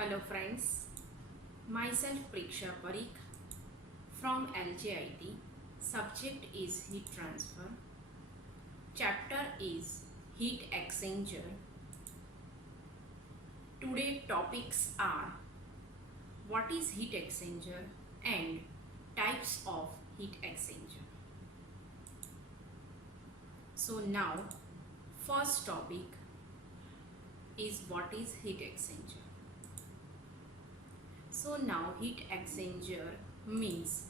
Hello friends, myself Priksha Parikh from LJIT. Subject is heat transfer. Chapter is heat exchanger. Today topics are what is heat exchanger and types of heat exchanger. So now first topic is what is heat exchanger. So now heat exchanger means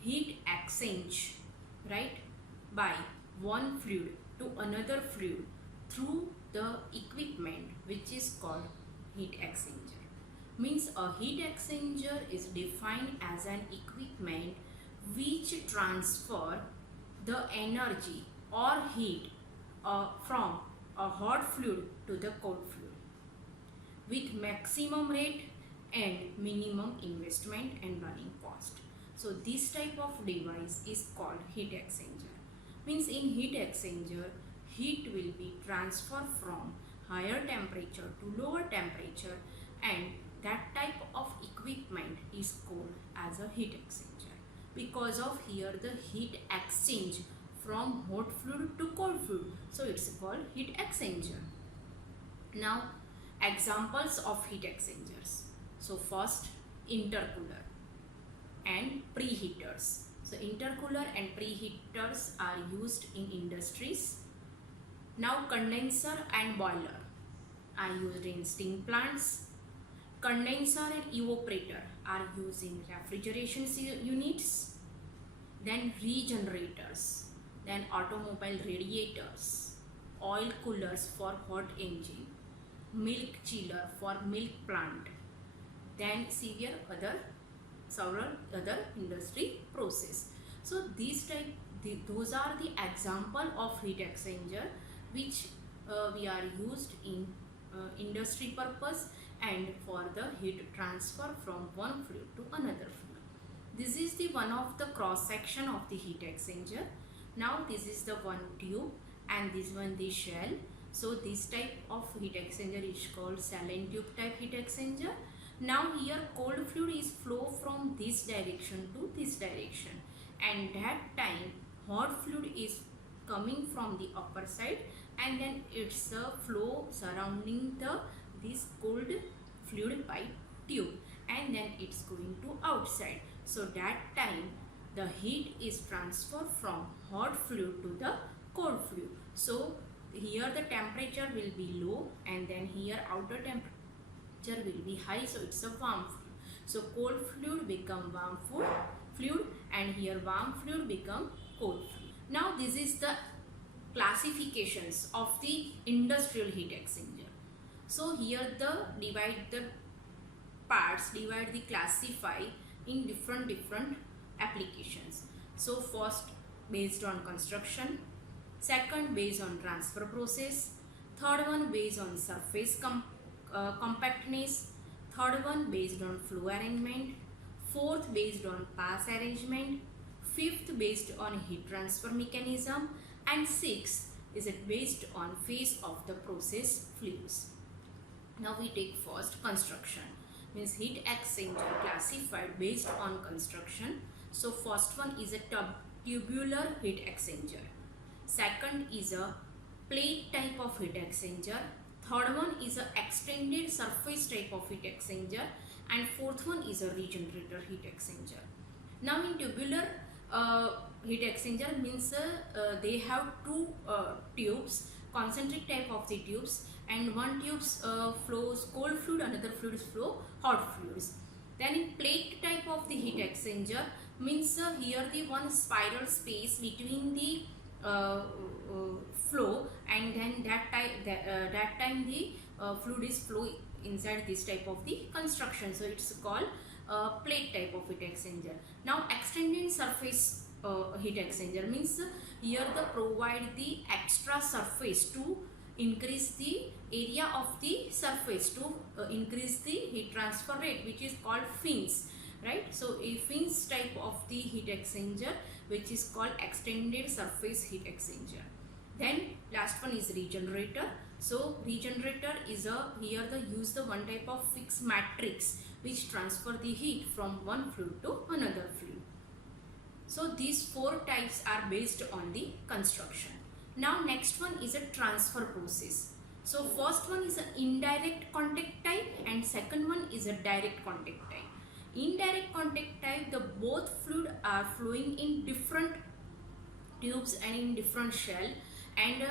heat exchange, right, by one fluid to another fluid through the equipment which is called heat exchanger. Means a heat exchanger is defined as an equipment which transfer the energy or heat from a hot fluid to the cold fluid with maximum rate and minimum investment and running cost. So this type of device is called heat exchanger. Means in heat exchanger, heat will be transferred from higher temperature to lower temperature, and that type of equipment is called as a heat exchanger. Because of here the heat exchange from hot fluid to cold fluid, so it's called heat exchanger. Now examples of heat exchangers. So first, intercooler and preheaters. So intercooler and preheaters are used in industries. Now condenser and boiler are used in steam plants. Condenser and evaporator are used in refrigeration units. Then regenerators, then automobile radiators, oil coolers for hot engine, milk chiller for milk plant, then several other industry process. So those are the example of heat exchanger which we are used in industry purpose and for the heat transfer from one fluid to another fluid. This is the one of the cross section of the heat exchanger. Now this is the one tube and this one the shell. So this type of heat exchanger is called saline tube type heat exchanger. Now here cold fluid is flow from this direction to this direction, and that time hot fluid is coming from the upper side, and then it's a flow surrounding this cold fluid pipe tube, and then it's going to outside. So that time the heat is transferred from hot fluid to the cold fluid. So here the temperature will be low, and then here outer temperature will be high, so it's a warm fluid. So cold fluid become warm fluid, and here warm fluid become cold fluid. Now this is the classifications of the industrial heat exchanger. So here divide the classify in different applications. So first based on construction, second based on transfer process, third one based on surface compactness, third one based on flow arrangement, fourth based on pass arrangement, fifth based on heat transfer mechanism, and sixth is it based on phase of the process fluids. Now we take first construction. Means heat exchanger classified based on construction. So first one is a tubular heat exchanger. Second is a plate type of heat exchanger. Third one is a extended surface type of heat exchanger, and fourth one is a regenerator heat exchanger. Now in tubular heat exchanger means they have two tubes, concentric type of the tubes, and one tubes flows cold fluid, another fluids flow hot fluids. Then in plate type of the heat exchanger means here the one spiral space between the flow, and then that time the fluid is flow inside this type of the construction. So it's called plate type of heat exchanger. Now extended surface heat exchanger means here the provide the extra surface to increase the area of the surface to increase the heat transfer rate, which is called fins, right? So a fins type of the heat exchanger which is called extended surface heat exchanger. Then last one is regenerator. So regenerator is here the use the one type of fixed matrix which transfer the heat from one fluid to another fluid. So these four types are based on the construction. Now next one is a transfer process. So first one is an indirect contact type and second one is a direct contact type. Indirect contact type, the both fluid are flowing in different tubes and in different shell, and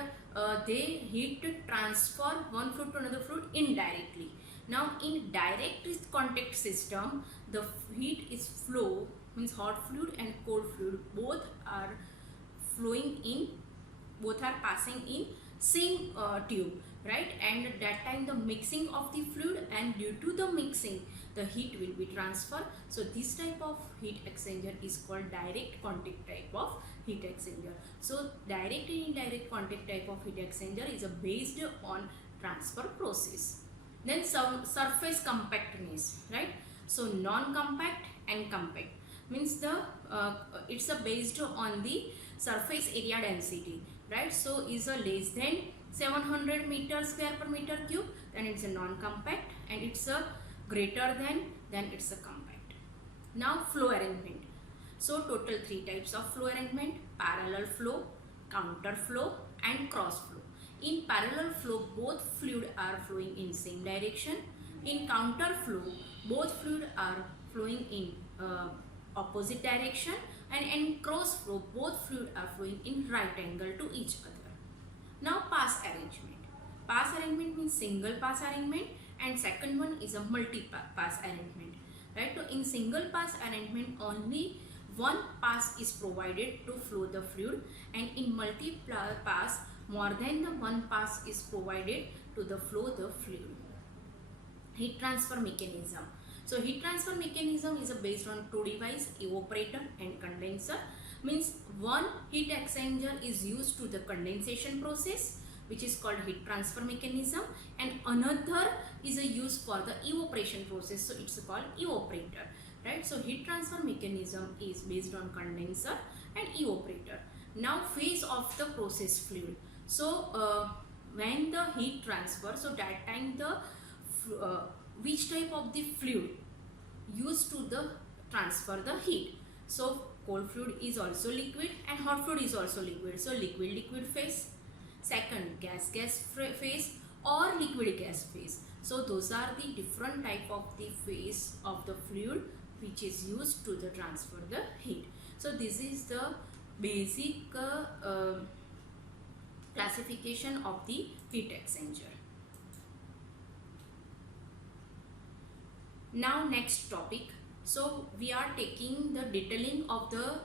they heat transfer one fluid to another fluid indirectly. Now in direct contact system, the heat is flow, means hot fluid and cold fluid both are flowing in, both are passing in same tube, right? And at that time the mixing of the fluid, and due to the mixing the heat will be transferred. So this type of heat exchanger is called direct contact type of heat exchanger. So direct and indirect contact type of heat exchanger is based on transfer process. Then some surface compactness, right? So non-compact and compact means the it's based on the surface area density, right? So is a less than 700 meters square per meter cube, then it's a non-compact, and it's a greater than, then it's a compact. Now flow arrangement. So total three types of flow arrangement: parallel flow, counter flow and cross flow. In parallel flow both fluid are flowing in same direction. In counter flow both fluid are flowing in opposite direction, and in cross flow both fluid are flowing in right angle to each other. Now pass arrangement. Pass arrangement means single pass arrangement, and second one is a multi pass arrangement, right? So in single pass arrangement only one pass is provided to flow the fluid, and in multi pass more than the one pass is provided to the flow the fluid. Heat transfer mechanism. So heat transfer mechanism is based on two devices, evaporator and condenser. Means one heat exchanger is used to the condensation process, which is called heat transfer mechanism, and another is a use for the evaporation process, so it's called evaporator, right? So heat transfer mechanism is based on condenser and evaporator. Now phase of the process fluid. So when the heat transfer, so that time the which type of the fluid used to the transfer the heat. So cold fluid is also liquid and hot fluid is also liquid. So liquid phase, second gas phase or liquid gas phase. So those are the different type of the phase of the fluid which is used to the transfer the heat. So this is the basic classification of the heat exchanger. Now next topic. So we are taking the detailing of the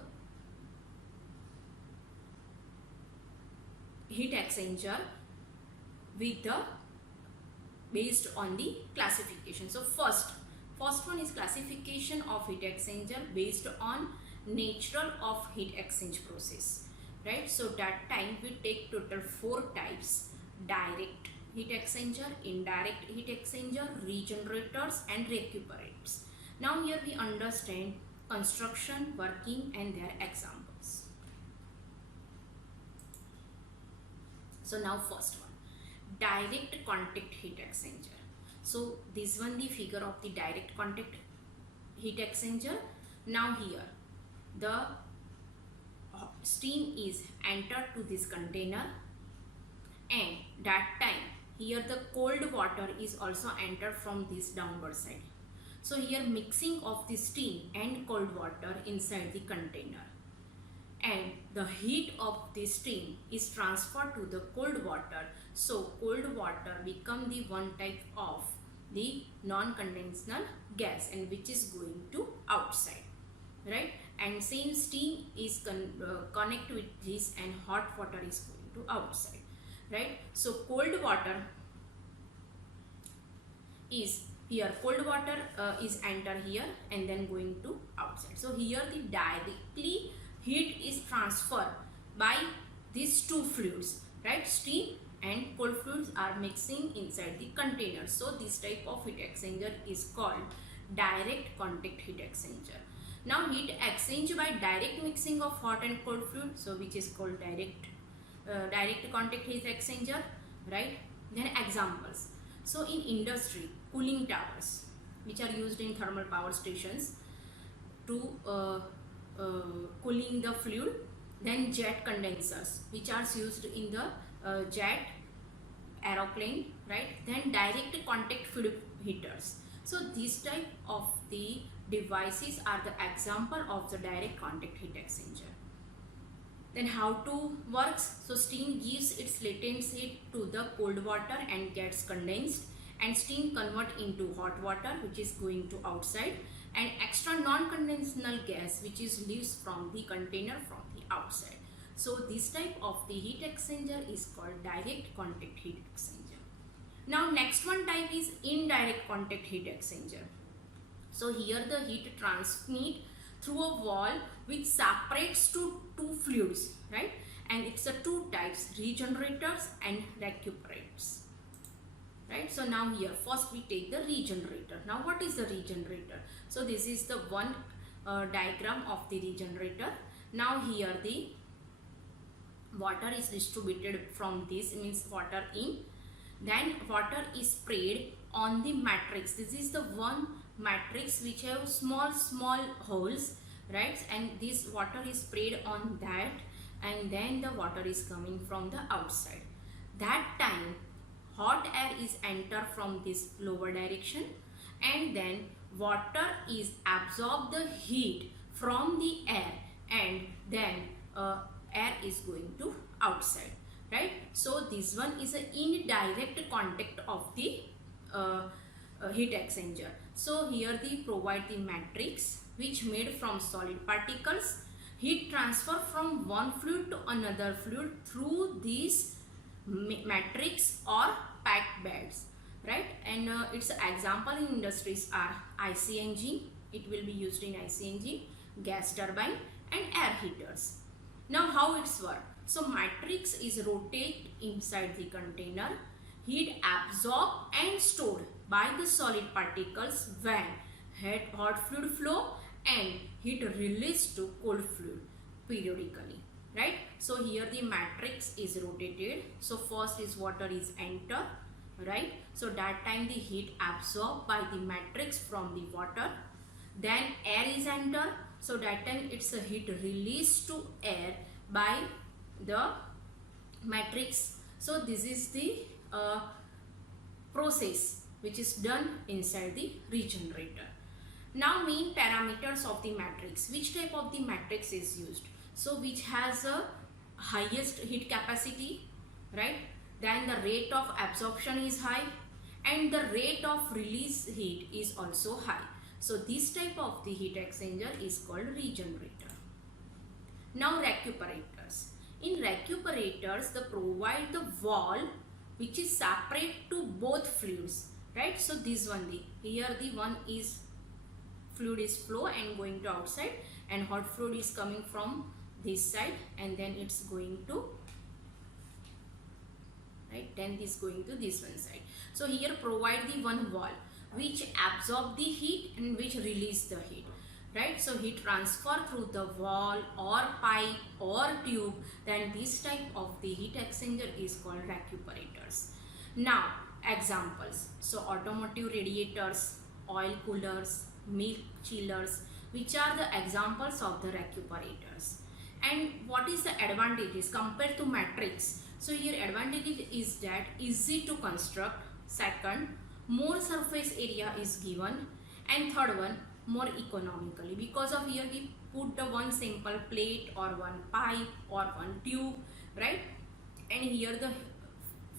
heat exchanger with the based on the classification. So first one is classification of heat exchanger based on nature of heat exchange process, right? So that time we take total four types: direct heat exchanger, indirect heat exchanger, regenerators and recuperators. Now here we understand construction, working and their examples. So now first one, direct contact heat exchanger. So this one the figure of the direct contact heat exchanger. Now here the steam is entered to this container, and that time here the cold water is also entered from this downward side. So here mixing of the steam and cold water inside the container, and the heat of the steam is transferred to the cold water. So cold water become the one type of the non-conventional gas, and which is going to outside, right? And same steam is connect with this, and hot water is going to outside, right? So cold water is here, cold water is enter here and then going to outside. So here the directly heat is transferred by these two fluids, right? Steam and cold fluids are mixing inside the container. So this type of heat exchanger is called direct contact heat exchanger. Now heat exchange by direct mixing of hot and cold fluid, so which is called direct direct contact heat exchanger, right? Then examples. So in industry, cooling towers, which are used in thermal power stations to cooling the fluid. Then jet condensers, which are used in the jet aeroplane, right? Then direct contact fluid heaters. So these type of the devices are the example of the direct contact heat exchanger. Then how to works? So steam gives its latent heat to the cold water and gets condensed, and steam convert into hot water, which is going to outside, and extra non-conventional gas which is leaves from the container from the outside. So this type of the heat exchanger is called direct contact heat exchanger. Now next one type is indirect contact heat exchanger. So here the heat transmit through a wall which separates two fluids, right? And it's a two types, regenerators and recuperators, right? So now here first we take the regenerator. Now what is the regenerator? So this is the one diagram of the regenerator. Now here the water is distributed from this, means water in, then water is sprayed on the matrix. This is the one matrix which have small holes, right? And this water is sprayed on that, and then the water is coming from the outside. That time hot air is enter from this lower direction, and then water is absorb the heat from the air, and then air is going to outside, right? So this one is an indirect contact of the heat exchanger. So here they provide the matrix which made from solid particles. Heat transfer from one fluid to another fluid through these matrix or packed beds, right? And its example in industries are IC engine, it will be used in IC engine, gas turbine and air heaters. Now how it's work? So matrix is rotate inside the container, heat absorbed and stored by the solid particles when hot fluid flow and heat released to cold fluid periodically, right? So here the matrix is rotated. So first is water is enter, right? So that time the heat absorbed by the matrix from the water, then air is enter. So that time it's a heat released to air by the matrix. So this is the process which is done inside the regenerator. Now main parameters of the matrix. Which type of the matrix is used? So which has a highest heat capacity, right? Then the rate of absorption is high and the rate of release heat is also high. So this type of the heat exchanger is called regenerator. Now recuperators. In recuperators, they provide the wall which is separate to both fluids, right? So this one, here the one is fluid is flow and going to outside, and hot fluid is coming from this side and then it's going to, right, then this going to this one side. So here provide the one wall which absorb the heat and which release the heat, right? So heat transfer through the wall or pipe or tube, then this type of the heat exchanger is called recuperators. Now examples. So automotive radiators, oil coolers, milk chillers, which are the examples of the recuperators. And what is the advantages compared to matrix? So here advantage is that easy to construct, second more surface area is given, and third one more economically, because of here we put the one simple plate or one pipe or one tube, right? And here the,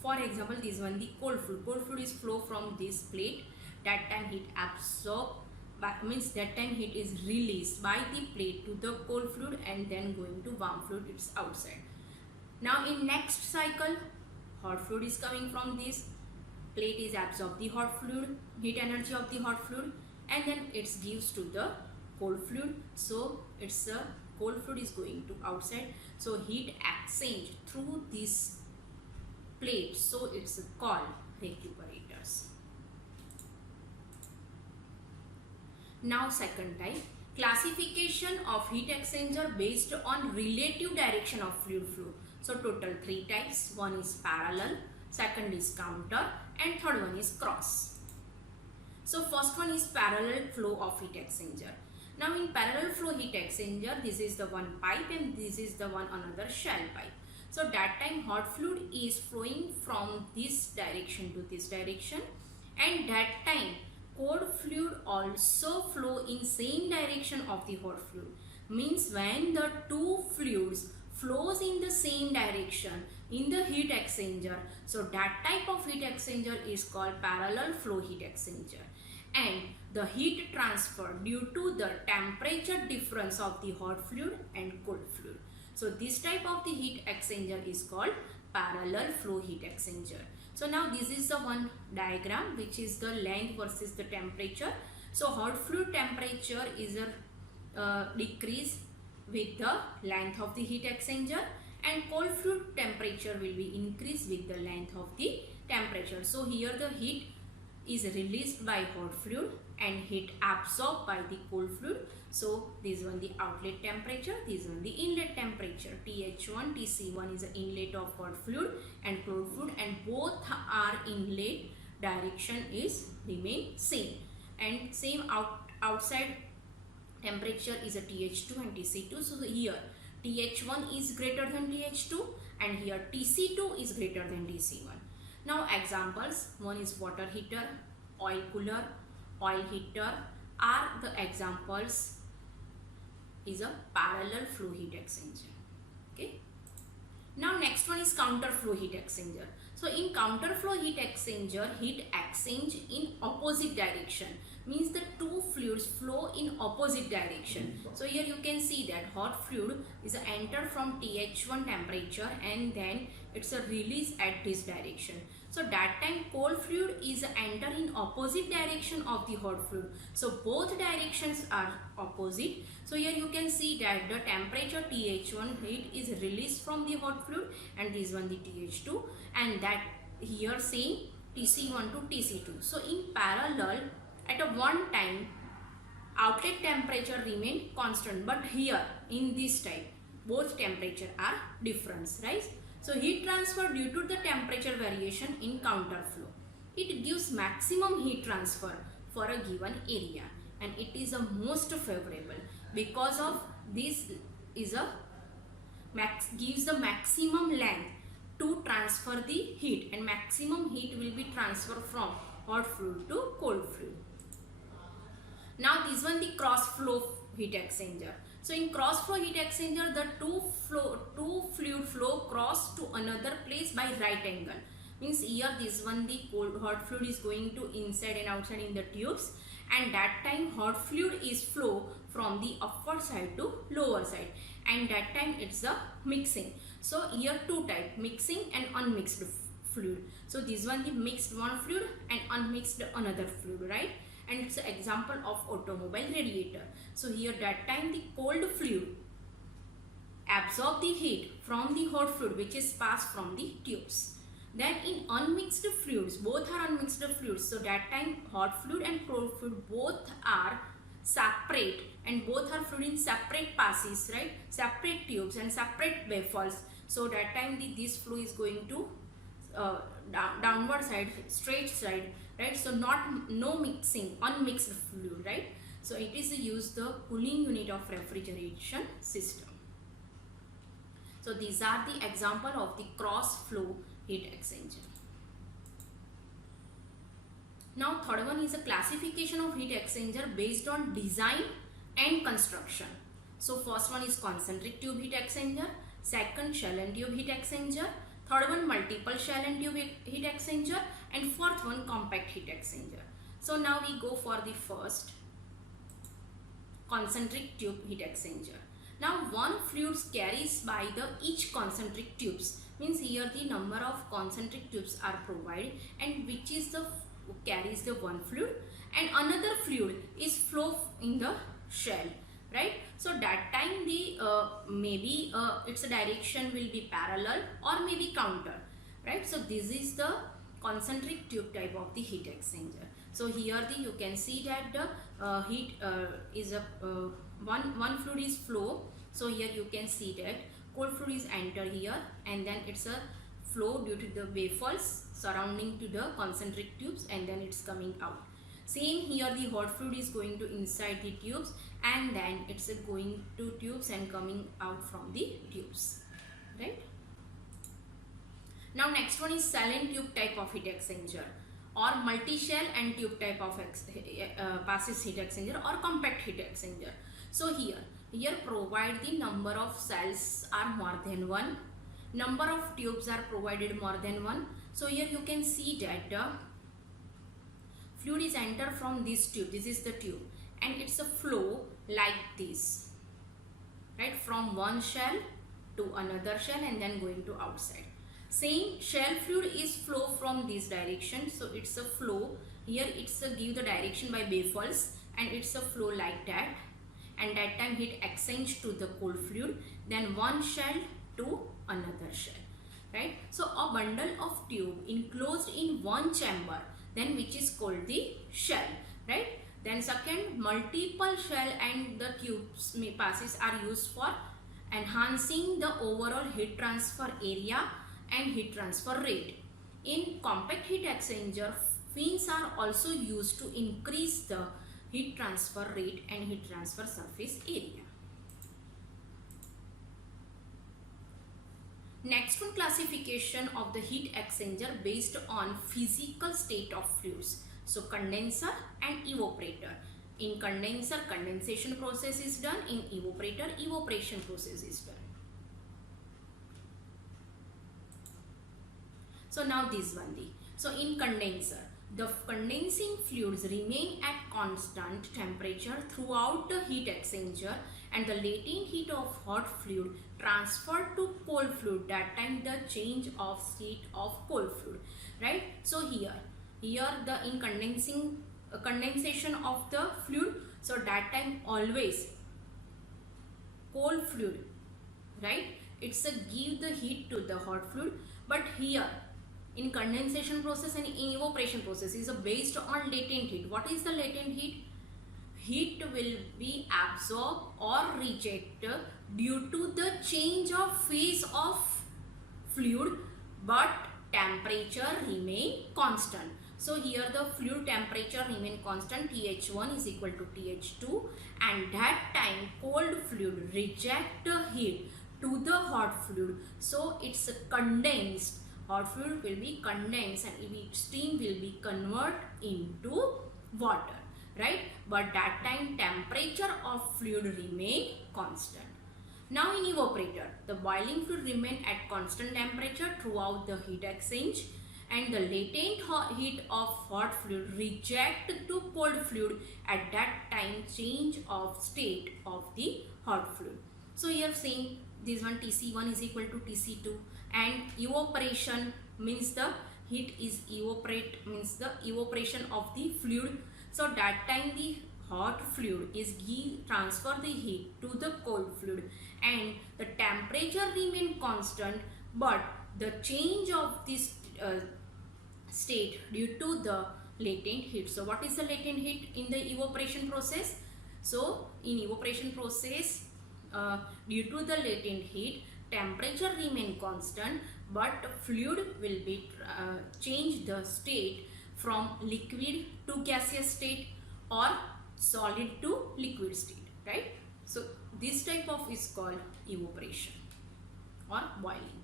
for example, this one the cold fluid is flow from this plate, that time heat absorb, means that time heat is released by the plate to the cold fluid and then going to warm fluid, it's outside. Now in next cycle, hot fluid is coming from this plate, is absorb the hot fluid, heat energy of the hot fluid, and then it gives to the cold fluid. So it's a cold fluid is going to outside, so heat exchange through this plate, so it's called recuperators. Now second type, classification of heat exchanger based on relative direction of fluid flow. So total 3 types. One is parallel, second is counter, and third one is cross. So first one is parallel flow of heat exchanger. Now in parallel flow heat exchanger, this is the one pipe and this is the one another shell pipe. So that time hot fluid is flowing from this direction to this direction, and that time cold fluid also flow in same direction of the hot fluid. Means when the two fluids flows in the same direction in the heat exchanger, so that type of heat exchanger is called parallel flow heat exchanger. And the heat transfer due to the temperature difference of the hot fluid and cold fluid. So this type of the heat exchanger is called parallel flow heat exchanger. So now this is the one diagram which is the length versus the temperature. So hot fluid temperature is a decrease with the length of the heat exchanger, and cold fluid temperature will be increased with the length of the temperature. So here the heat is released by hot fluid and heat absorbed by the cold fluid. So this one the outlet temperature, this one the inlet temperature. TH1, TC1 is the inlet of hot fluid and cold fluid, and both are inlet direction is remain same, and same outside temperature is a TH2 and TC2. So here TH1 is greater than TH2 and here TC2 is greater than TC1. Now examples, one is water heater, oil cooler, oil heater are the examples is a parallel flow heat exchanger. Okay. Now next one is counter flow heat exchanger. So in counter flow heat exchanger, heat exchange in opposite direction, means the two fluids flow in opposite direction. So here you can see that hot fluid is entered from TH1 temperature and then it's a release at this direction. So that time cold fluid is enter in opposite direction of the hot fluid. So both directions are opposite. So here you can see that the temperature TH1 heat is released from the hot fluid and this one the TH2, and that here same TC1 to TC2. So in parallel at a one time outlet temperature remain constant, but here in this type both temperature are different, right? So heat transfer due to the temperature variation in counter flow. It gives maximum heat transfer for a given area, and it is a most favorable because of this is a gives the maximum length to transfer the heat, and maximum heat will be transferred from hot fluid to cold fluid. Now this one the cross flow heat exchanger. So in cross flow heat exchanger, the two fluid flow cross to another place by right angle. Means here this one the cold hot fluid is going to inside and outside in the tubes, and that time hot fluid is flow from the upward side to lower side, and that time it's the mixing. So here two type, mixing and unmixed fluid. So this one the mixed one fluid and unmixed another fluid, right? And it's an example of automobile radiator. So here that time the cold fluid absorb the heat from the hot fluid which is passed from the tubes. Then in unmixed fluids, both are unmixed fluids. So that time hot fluid and cold fluid both are separate, and both are fluid in separate passes, right? Separate tubes and separate baffles. So that time this fluid is going to downward side, straight side, right? So no mixing, unmixed fluid, right? So it is used the cooling unit of refrigeration system. So these are the example of the cross flow heat exchanger. Now third one is a classification of heat exchanger based on design and construction. So first one is concentric tube heat exchanger, second shell and tube heat exchanger, third one multiple shell and tube heat exchanger, and fourth one compact heat exchanger. So now we go for the first concentric tube heat exchanger. Now one fluid carries by the each concentric tubes, means here the number of concentric tubes are provided, and which is the carries the one fluid, and another fluid is flow in the shell, right? So that time the maybe its direction will be parallel or maybe counter, right? So this is the concentric tube type of the heat exchanger. So here you can see that the heat is a one fluid is flow. So here you can see that cold fluid is enter here, and then it's a flow due to the waffles surrounding to the concentric tubes, and then it's coming out. Same here, the hot fluid is going to inside the tubes, and then it's going to tubes and coming out from the tubes, right? Now next one is cell and tube type of heat exchanger, or multi-shell and tube type of passes heat exchanger, or compact heat exchanger. So here provide the number of cells are more than one, number of tubes are provided more than one. So here you can see that fluid is enter from this tube, this is the tube, and it's a flow like this, right, from one shell to another shell and then going to outside. Same shell fluid is flow from this direction, so it's a flow here, it's a give the direction by baffles, and it's a flow like that, and that time heat exchange to the cold fluid, then one shell to another shell, right? So a bundle of tube enclosed in one chamber, then which is called the shell, right? Then second, multiple shell and the tubes passes are used for enhancing the overall heat transfer area and heat transfer rate. In compact heat exchanger, fins are also used to increase the heat transfer rate and heat transfer surface area. Next one, classification of the heat exchanger based on physical state of fluids. So condenser and evaporator. In condenser, condensation process is done. In evaporator, evaporation process is done. So now this one. So in condenser, the condensing fluids remain at constant temperature throughout the heat exchanger, and the latent heat of hot fluid transferred to cold fluid, that time the change of state of cold fluid, right? So here the in condensation of the fluid, so that time always cold fluid, right, it's a give the heat to the hot fluid. But here in condensation process and in evaporation process is based on latent heat. What is the latent heat? Heat will be absorbed or rejected due to the change of phase of fluid, but temperature remain constant. So here the fluid temperature remain constant, TH1 is equal to TH2, and that time cold fluid reject the heat to the hot fluid, so it's condensed. Hot fluid will be condensed and steam will be converted into water, right? But that time temperature of fluid remain constant. Now in evaporator, the boiling fluid remain at constant temperature throughout the heat exchange, and the latent heat of hot fluid reject to cold fluid at that time change of state of the hot fluid. So here saying this one, TC1 is equal to TC2, and evaporation means the heat is evaporate, means the evaporation of the fluid. So that time the hot fluid is transfer the heat to the cold fluid, and the temperature remain constant, but the change of this state due to the latent heat. So what is the latent heat in the evaporation process? So in evaporation process, due to the latent heat, temperature remain constant, but fluid will be change the state from liquid to gaseous state or solid to liquid state, right? So this type of is called evaporation or boiling.